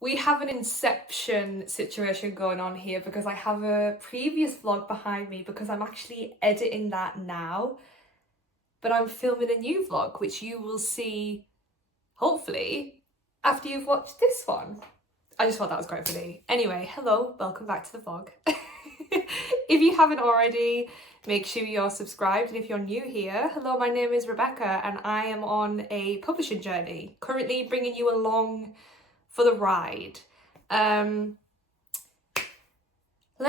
We have an inception situation going on here because I have a previous vlog behind me because I'm actually editing that now, but I'm filming a new vlog which you will see hopefully after you've watched this one. I just thought that was quite funny. Anyway, hello, welcome back to the vlog. If you haven't already, make sure you're subscribed, and if you're new here, hello, my name is Rebecca and I am on a publishing journey, currently bringing you along for the ride. Let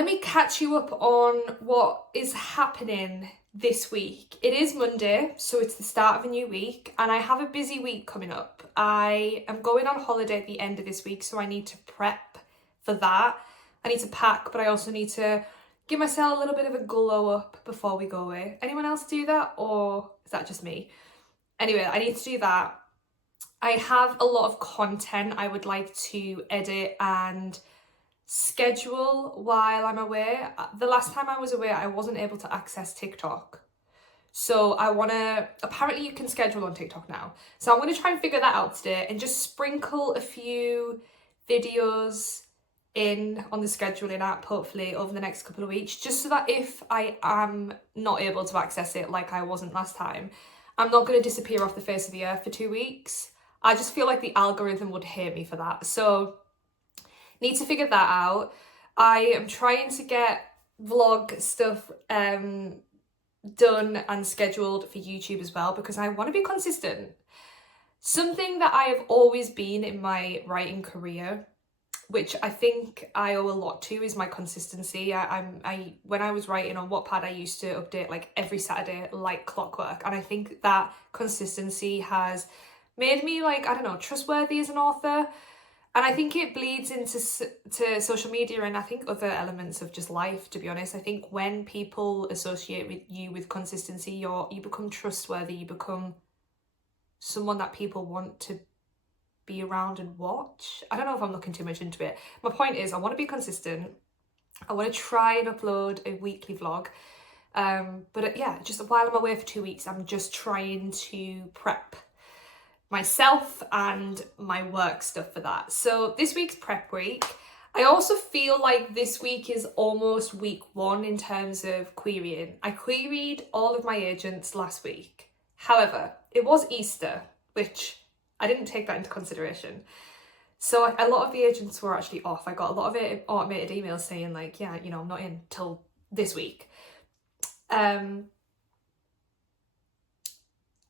me catch you up on what is happening this week. It is Monday, so it's the start of a new week, and I have a busy week coming up. I am going on holiday at the end of this week, so I need to prep for that. I need to pack, but I also need to give myself a little bit of a glow up before we go away. Anyone else do that, or is that just me? Anyway, I need to do that. I have a lot of content I would like to edit and schedule while I'm away. The last time I was away, I wasn't able to access TikTok. So I want to, apparently you can schedule on TikTok now. So I'm going to try and figure that out today and just sprinkle a few videos in on the scheduling app, hopefully over the next couple of weeks, just so that if I am not able to access it like I wasn't last time, I'm not going to disappear off the face of the earth for 2 weeks. I just feel like the algorithm would hate me for that. So need to figure that out. I am trying to get vlog stuff done and scheduled for YouTube as well because I want to be consistent. Something that I have always been in my writing career, which I think I owe a lot to, is my consistency. When I was writing on Wattpad, I used to update like every Saturday like clockwork, and I think that consistency has made me, like, I don't know, trustworthy as an author. And I think it bleeds into social media and I think other elements of just life, to be honest. I think when people associate with you with consistency, you become trustworthy, you become someone that people want to be around and watch. I don't know if I'm looking too much into it. My point is, I want to be consistent. I want to try and upload a weekly vlog. But yeah, just while I'm away for 2 weeks, I'm just trying to prep myself and my work stuff for that. So this week's prep week. I also feel like this week is almost week one in terms of querying. I queried all of my agents last week. However, it was Easter, which I didn't take that into consideration. So a lot of the agents were actually off. I got a lot of automated emails saying like, yeah, you know, I'm not in till this week.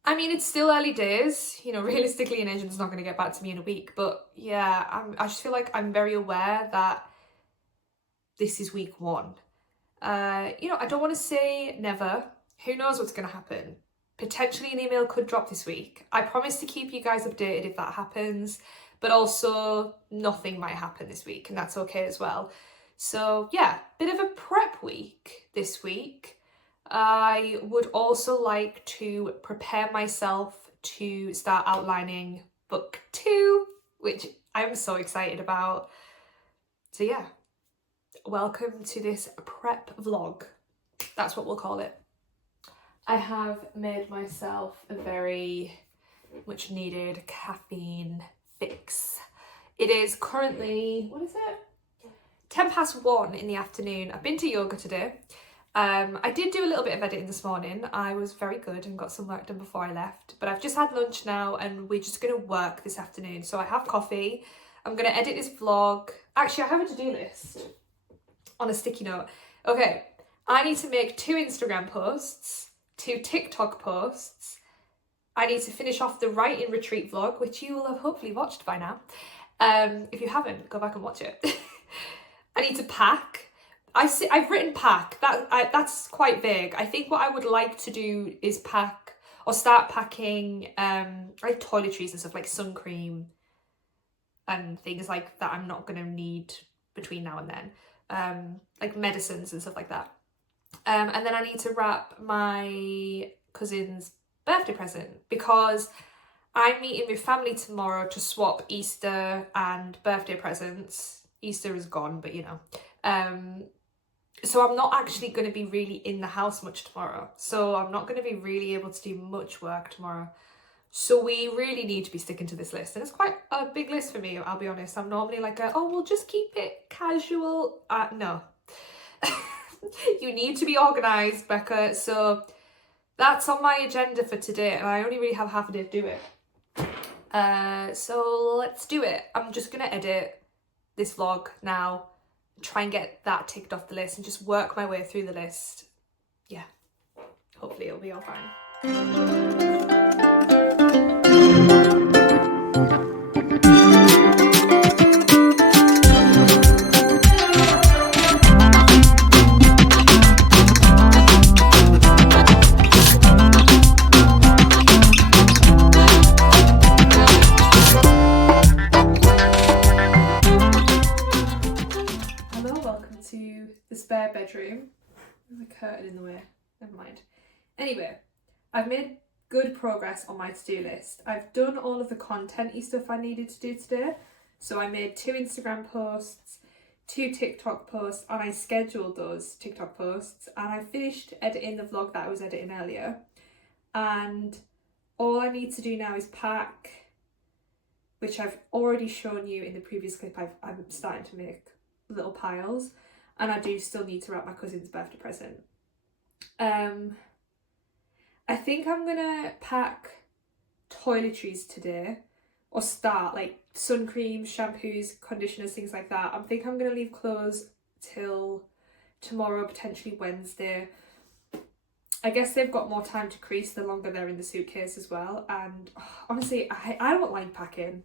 I mean, it's still early days, you know, realistically an agent's not going to get back to me in a week, but yeah, I just feel like I'm very aware that this is week one. You know, I don't want to say never. Who knows what's going to happen? Potentially an email could drop this week. I promise to keep you guys updated if that happens, but also nothing might happen this week, and that's okay as well. So yeah, bit of a prep week this week. I would also like to prepare myself to start outlining book 2, which I'm so excited about. So yeah, welcome to this prep vlog. That's what we'll call it. I have made myself a very much needed caffeine fix. It is currently, what is it? 1:10 in the afternoon. I've been to yoga today. I did do a little bit of editing this morning. I was very good and got some work done before I left, but I've just had lunch now and we're just going to work this afternoon. So I have coffee. I'm going to edit this vlog. Actually, I have a to-do list on a sticky note. Okay, I need to make 2 Instagram posts, 2 TikTok posts. I need to finish off the writing retreat vlog, which you will have hopefully watched by now. If you haven't, go back and watch it. I need to pack. I've written pack. That's quite vague. I think what I would like to do is pack or start packing like toiletries and stuff, like sun cream and things like that I'm not going to need between now and then, like medicines and stuff like that. And then I need to wrap my cousin's birthday present because I'm meeting with family tomorrow to swap Easter and birthday presents. Easter is gone, but you know. So I'm not actually going to be really in the house much tomorrow. So I'm not going to be really able to do much work tomorrow, So we really need to be sticking to this list. And it's quite a big list for me, I'll be honest. I'm normally like, we'll just keep it casual. No. You need to be organised, Becca. So that's on my agenda for today. And I only really have half a day to do it. So let's do it. I'm just going to edit this vlog now. Try and get that ticked off the list and just work my way through the list. Yeah. Hopefully it'll be all fine. To the spare bedroom. There's a curtain in the way, never mind. Anyway, I've made good progress on my to-do list. I've done all of the content-y stuff I needed to do today. So I made 2 Instagram posts, 2 TikTok posts, and I scheduled those TikTok posts, and I finished editing the vlog that I was editing earlier. And all I need to do now is pack, which I've already shown you in the previous clip. I'm starting to make little piles. And I do still need to wrap my cousin's birthday present. I think I'm gonna pack toiletries today, or start like sun creams, shampoos, conditioners, things like that. I think I'm gonna leave clothes till tomorrow, potentially Wednesday. I guess they've got more time to crease the longer they're in the suitcase as well. And honestly, I don't like packing.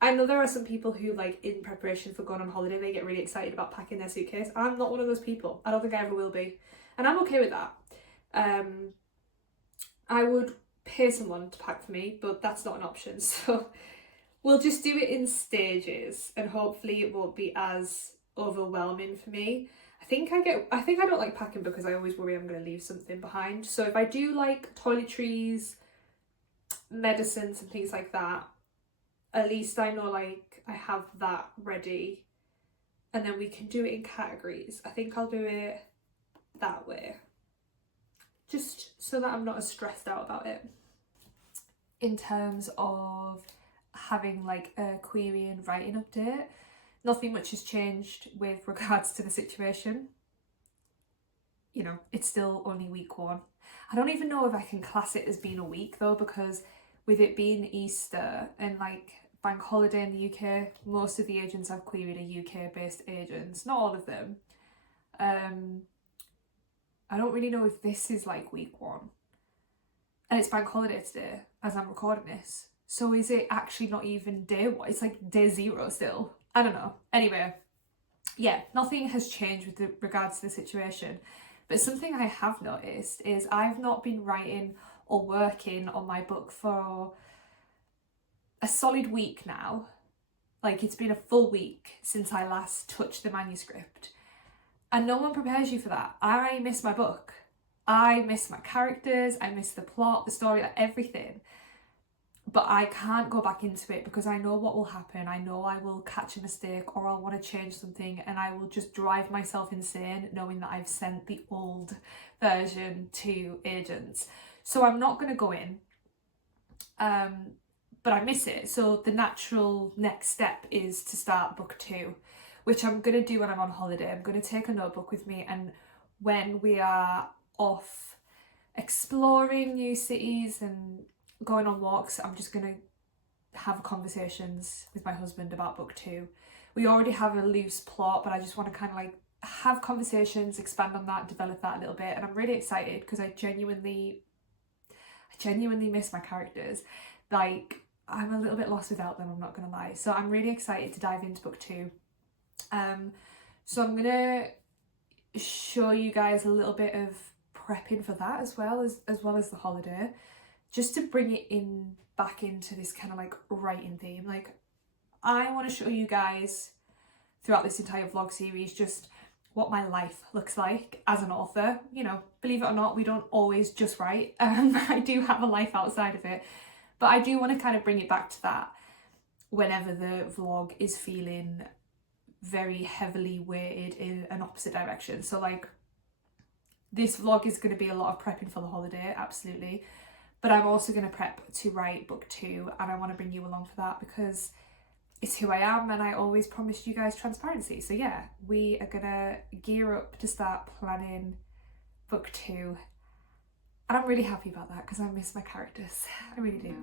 I know there are some people who, like, in preparation for going on holiday, they get really excited about packing their suitcase. I'm not one of those people. I don't think I ever will be. And I'm okay with that. I would pay someone to pack for me, but that's not an option. So we'll just do it in stages, and hopefully it won't be as overwhelming for me. I think I don't like packing because I always worry I'm going to leave something behind. So if I do like toiletries, medicines and things like that, at least I know like I have that ready, and then we can do it in categories. I think I'll do it that way, just so that I'm not as stressed out about it. In terms of having like a query and writing update, nothing much has changed with regards to the situation. You know, it's still only week 1. I don't even know if I can class it as being a week though, because with it being Easter and like bank holiday in the UK, most of the agents I've queried are UK based agents, not all of them. I don't really know if this is like week 1, and it's bank holiday today as I'm recording this, so is it actually not even day 1? It's like day 0 still. I don't know. Anyway, yeah, nothing has changed with regards to the situation, but something I have noticed is I've not been writing or working on my book for a solid week now. Like, it's been a full week since I last touched the manuscript, and no one prepares you for that. I miss my book. I miss my characters, I miss the plot, the story, like everything. But I can't go back into it because I know what will happen. I know I will catch a mistake, or I'll want to change something, and I will just drive myself insane knowing that I've sent the old version to agents. So I'm not going to go in. But I miss it. So the natural next step is to start book 2, which I'm going to do when I'm on holiday. I'm going to take a notebook with me, and when we are off exploring new cities and going on walks, I'm just going to have conversations with my husband about book 2. We already have a loose plot, but I just want to kind of like have conversations, expand on that, develop that a little bit. And I'm really excited because I genuinely miss my characters. Like, I'm a little bit lost without them, I'm not gonna lie. So I'm really excited to dive into book 2. So I'm gonna show you guys a little bit of prepping for that as well as the holiday, just to bring it in back into this kind of like writing theme. Like, I want to show you guys throughout this entire vlog series just what my life looks like as an author. You know, believe it or not, we don't always just write. I do have a life outside of it, but I do want to kind of bring it back to that whenever the vlog is feeling very heavily weighted in an opposite direction. So like, this vlog is going to be a lot of prepping for the holiday, absolutely, but I'm also going to prep to write book 2, and I want to bring you along for that because it's who I am and I always promised you guys transparency. So yeah, we are going to gear up to start planning book 2. And I'm really happy about that because I miss my characters. I really do.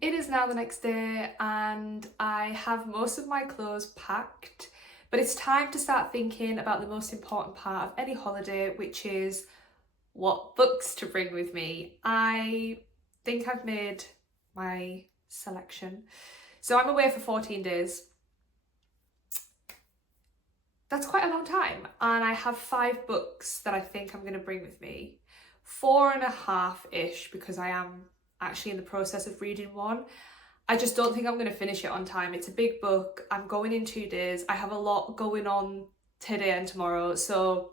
It is now the next day and I have most of my clothes packed, but it's time to start thinking about the most important part of any holiday, which is what books to bring with me. I think I've made my selection. So I'm away for 14 days. That's quite a long time, and I have 5 books that I think I'm going to bring with me. 4.5-ish because I am actually in the process of reading one. I just don't think I'm going to finish it on time. It's a big book. I'm going in 2 days. I have a lot going on today and tomorrow. So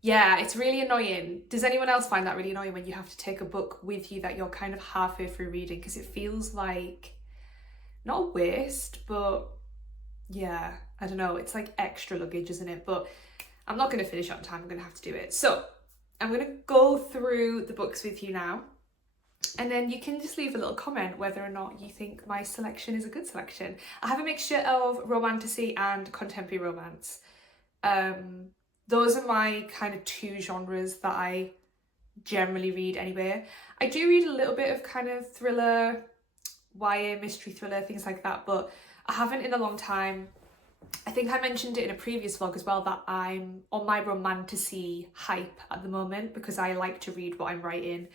yeah, it's really annoying. Does anyone else find that really annoying when you have to take a book with you that you're kind of halfway through reading? Because it feels like, not a waste, but yeah, I don't know. It's like extra luggage, isn't it? But I'm not going to finish it on time. I'm going to have to do it. So I'm going to go through the books with you now. And then you can just leave a little comment whether or not you think my selection is a good selection. I have a mixture of romantasy and contemporary romance. Those are my kind of 2 genres that I generally read anyway. I do read a little bit of kind of thriller, YA, mystery thriller, things like that, but I haven't in a long time. I think I mentioned it in a previous vlog as well that I'm on my romantasy hype at the moment because I like to read what I'm writing.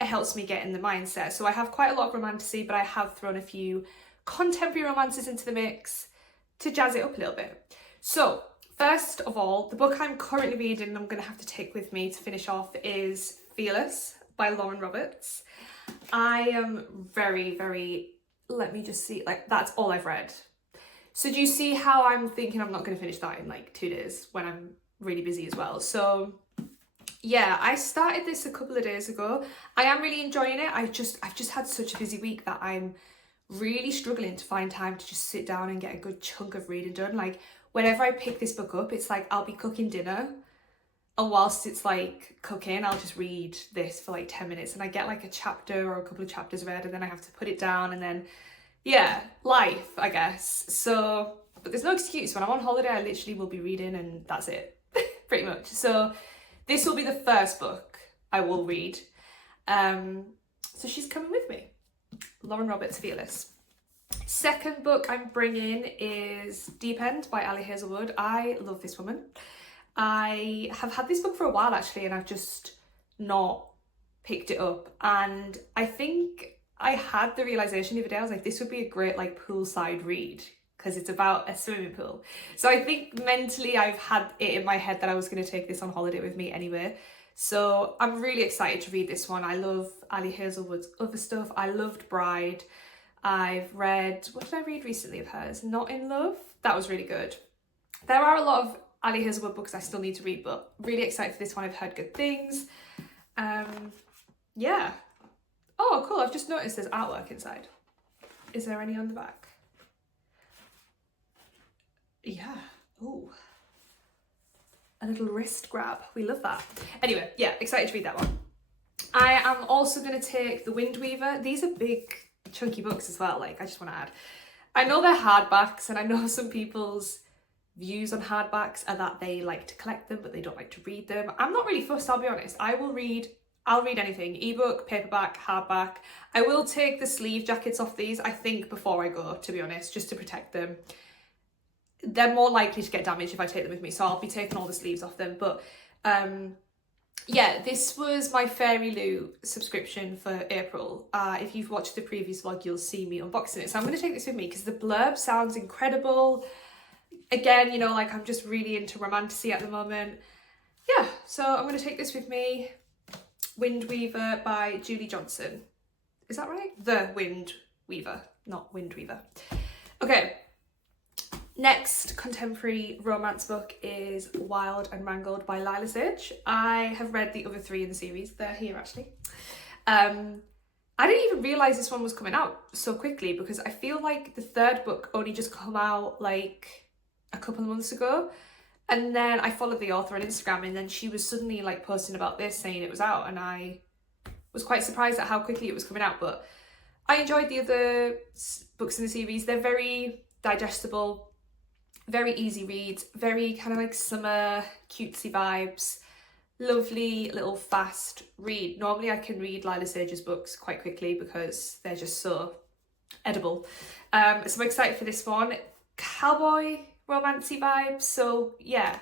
It helps me get in the mindset. So I have quite a lot of romantasy, but I have thrown a few contemporary romances into the mix to jazz it up a little bit. So first of all, the book I'm currently reading and I'm going to have to take with me to finish off is Fearless by Lauren Roberts. I am very, let me just see, like that's all I've read. So do you see how I'm thinking I'm not going to finish that in like 2 days when I'm really busy as well? So yeah, I started this a couple of days ago. I am really enjoying it. I've just had such a busy week that I'm really struggling to find time to just sit down and get a good chunk of reading done. Like whenever I pick this book up, it's like I'll be cooking dinner, and whilst it's like cooking, I'll just read this for like 10 minutes and I get like a chapter or a couple of chapters read and then I have to put it down, and then yeah, life, I guess. So, but there's no excuse. When I'm on holiday, I literally will be reading and that's it, pretty much. So this will be the first book I will read. So she's coming with me. Lauren Roberts, Fearless. Second book I'm bringing is Deep End by Ali Hazelwood. I love this woman. I have had this book for a while actually, and I've just not picked it up. And I think I had the realization the other day, I was like, this would be a great like poolside read because it's about a swimming pool. So I think mentally I've had it in my head that I was going to take this on holiday with me anyway. So I'm really excited to read this one. I love Ali Hazelwood's other stuff. I loved Bride. I've read, what did I read recently of hers? Not in Love. That was really good. There are a lot of Ali Hazelwood books I still need to read, but really excited for this one. I've heard good things. Yeah. Oh, cool. I've just noticed there's artwork inside. Is there any on the back? Yeah. Oh. A little wrist grab. We love that. Anyway, yeah, excited to read that one. I am also going to take The Wind Weaver. These are big, chunky books as well. Like, I just want to add. I know they're hardbacks, and I know some people's views on hardbacks are that they like to collect them, but they don't like to read them. I'm not really fussed, I'll be honest. I'll read anything. Ebook, paperback, hardback. I will take the sleeve jackets off these, I think, before I go, to be honest, just to protect them. They're more likely to get damaged if I take them with me, so I'll be taking all the sleeves off them. But yeah, this was my Fairy Lou subscription for April. If you've watched the previous vlog, you'll see me unboxing it. So I'm going to take this with me because the blurb sounds incredible. Again, you know, like I'm just really into romantasy at the moment. Yeah, so I'm going to take this with me. Wind Weaver by Julie Johnson. Is that right? The Wind Weaver, not Wind Weaver. Okay. Next contemporary romance book is Wild and Wrangled by Lila Sage. I have read the other 3 in the series. They're here actually. I didn't even realise this one was coming out so quickly because I feel like the 3rd book only just come out like a couple of months ago. And then I followed the author on Instagram and then she was suddenly like posting about this saying it was out, and I was quite surprised at how quickly it was coming out. But I enjoyed the other books in the series. They're very digestible, very easy reads, very kind of like summer cutesy vibes. Lovely little fast read. Normally I can read Lila Sage's books quite quickly because they're just so edible. So I'm excited for this one. Cowboy romancy vibes, so yeah,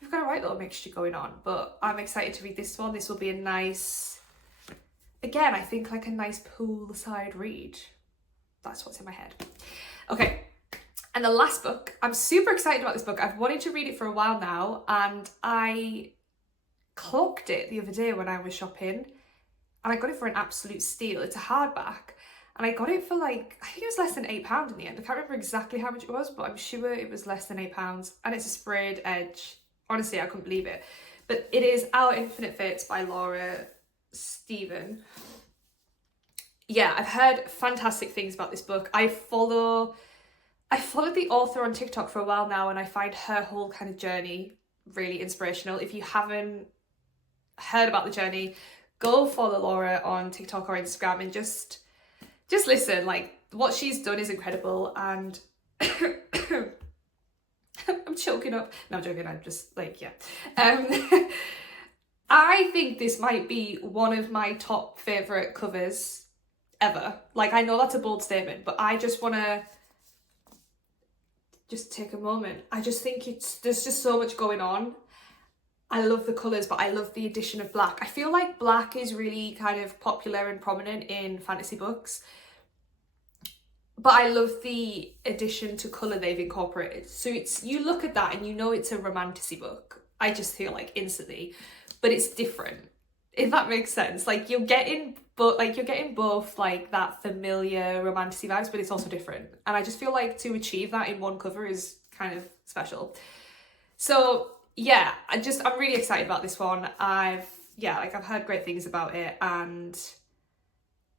we've got a right little mixture going on, but I'm excited to read this one. This will be a nice, again, I think like a nice poolside read. That's what's in my head. Okay, and the last book, I'm super excited about this book. I've wanted to read it for a while now, and I clocked it the other day when I was shopping, and I got it for an absolute steal. It's a hardback, and I got it for like, I think it was less than £8 in the end. I can't remember exactly how much it was, but I'm sure it was less than £8, and it's a sprayed edge. Honestly, I couldn't believe it. But it is Our Infinite Fates by Laura Stephen. Yeah, I've heard fantastic things about this book. I followed the author on TikTok for a while now, and I find her whole kind of journey really inspirational. If you haven't heard about the journey, go follow Laura on TikTok or Instagram and just listen. Like, what she's done is incredible, and I'm choking up. No, I'm joking. I'm just like, yeah. I think this might be one of my top favourite covers ever. Like, I know that's a bold statement, but I just want to just take a moment. I just think there's just so much going on. I love the colours, but I love the addition of black. I feel like black is really kind of popular and prominent in fantasy books, but I love the addition to colour they've incorporated. So you look at that and you know it's a romantasy book. I just feel like instantly, but it's different, if that makes sense. Like, you're getting both like that familiar romantasy vibes, but it's also different. And I just feel like to achieve that in one cover is kind of special. So yeah, I'm really excited about this one. I've heard great things about it, and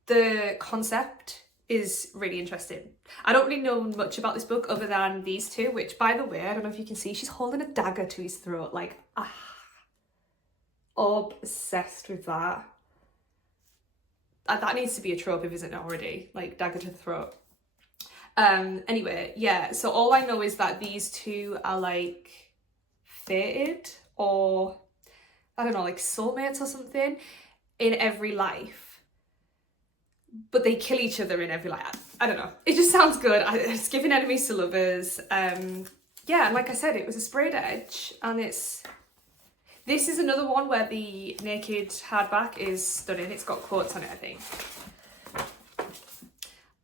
the concept is really interesting. I don't really know much about this book other than these 2, which, by the way, I don't know if you can see, she's holding a dagger to his throat. Like, obsessed with that. That needs to be a trope if it isn't already, like dagger to the throat. Anyway, yeah, so all I know is that these 2 are like fated, or I don't know, like soulmates or something in every life, but they kill each other in every life. I don't know, it just sounds good. It's giving enemies to lovers. Yeah, and like I said, it was a sprayed edge, and this is another one where the naked hardback is stunning. It's got quotes on it, I think.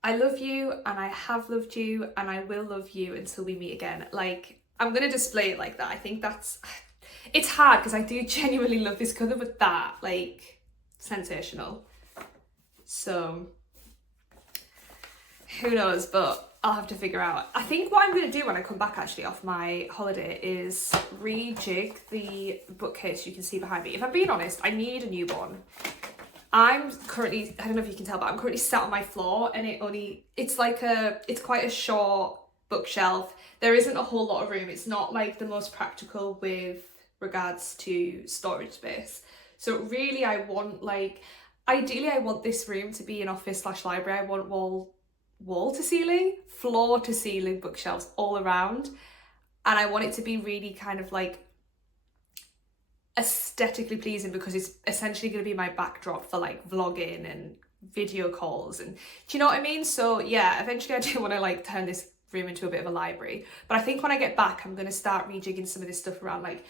I love you, and I have loved you, and I will love you until we meet again. Like, I'm going to display it like that. I think it's hard because I do genuinely love this cover, but that, like, sensational. So, who knows, but I'll have to figure out. I think what I'm going to do when I come back actually off my holiday is rejig the bookcase you can see behind me. If I'm being honest, I need a new one. I'm currently, I don't know if you can tell, but I'm currently sat on my floor, and it's quite a short bookshelf. There isn't a whole lot of room. It's not like the most practical with regards to storage space. So really ideally I want this room to be an office/library. I want wall to ceiling, floor to ceiling bookshelves all around, and I want it to be really kind of like aesthetically pleasing, because it's essentially going to be my backdrop for like vlogging and video calls, and do you know what I mean? So yeah, eventually I do want to like turn this room into a bit of a library, but I think when I get back I'm going to start rejigging some of this stuff around. Like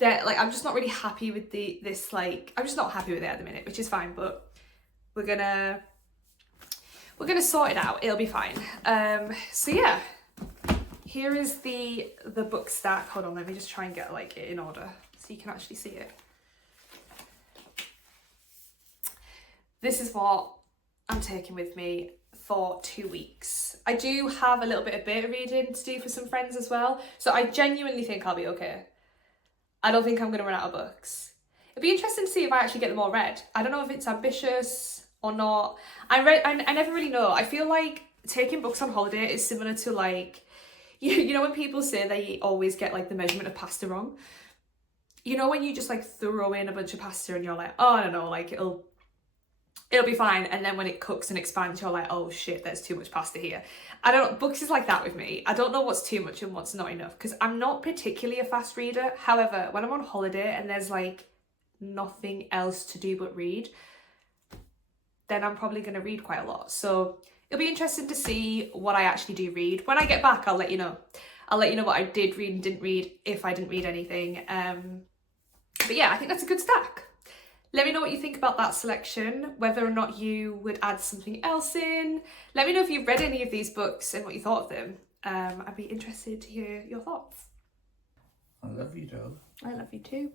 I'm just not really happy with I'm just not happy with it at the minute, which is fine, but we're gonna sort it out. It'll be fine. So yeah, here is the book stack. Hold on, let me just try and get like it in order so you can actually see it. This is what I'm taking with me for 2 weeks. I do have a little bit of beta reading to do for some friends as well, so I genuinely think I'll be okay. I don't think I'm going to run out of books. It'd be interesting to see if I actually get them all read. I don't know if it's ambitious or not. I never really know. I feel like taking books on holiday is similar to like, you know when people say they always get like the measurement of pasta wrong? You know when you just like throw in a bunch of pasta and you're like, oh, I don't know, like it'll be fine. And then when it cooks and expands, you're like, oh shit, there's too much pasta here. I don't know, books is like that with me. I don't know what's too much and what's not enough because I'm not particularly a fast reader. However, when I'm on holiday and there's like nothing else to do but read, then I'm probably going to read quite a lot. So it'll be interesting to see what I actually do read. When I get back, I'll let you know. I'll let you know what I did read and didn't read, if I didn't read anything. But yeah, I think that's a good stack. Let me know what you think about that selection, whether or not you would add something else in. Let me know if you've read any of these books and what you thought of them. I'd be interested to hear your thoughts. I love you, dog. I love you too.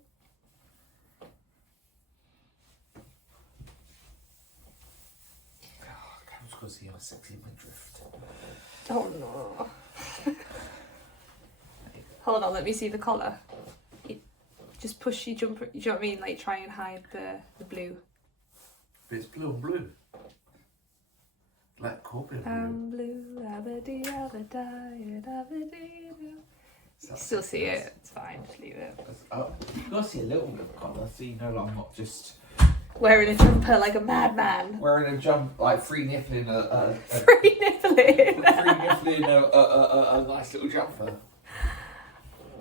Go see how sexy my drift. Oh no. Hold on, let me see the collar. Just push your jumper, you know what I mean? Like try and hide the blue. But it's blue on blue. Like corporate blue. I'm blue, abba-dee, abba-die, abba-dee. You still see it, it's fine, just leave it. You gotta see a little bit of colour, so you know I'm not just wearing a jumper like a madman. Wearing a jump, like free nippling free nippling. a nice little jumper.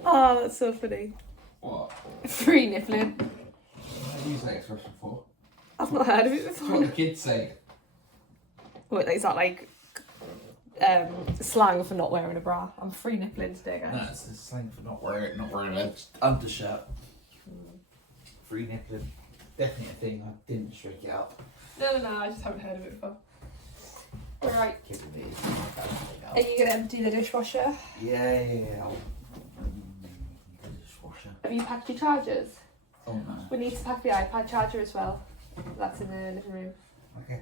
Oh, that's so funny. What? Free nippling. I've used that expression before. I've not heard of it That's before. what the kids say. What, is that like slang for not wearing a bra? I'm free nippling today, guys. No, it's the slang for not wearing an undershirt. Free nippling. Definitely a thing. I didn't shake it out. No, I just haven't heard of it before. Alright. Are you going to empty the dishwasher? Yeah. The dishwasher. Have you packed your chargers? Oh no. We need to pack the iPad charger as well. That's in the living room. Okay.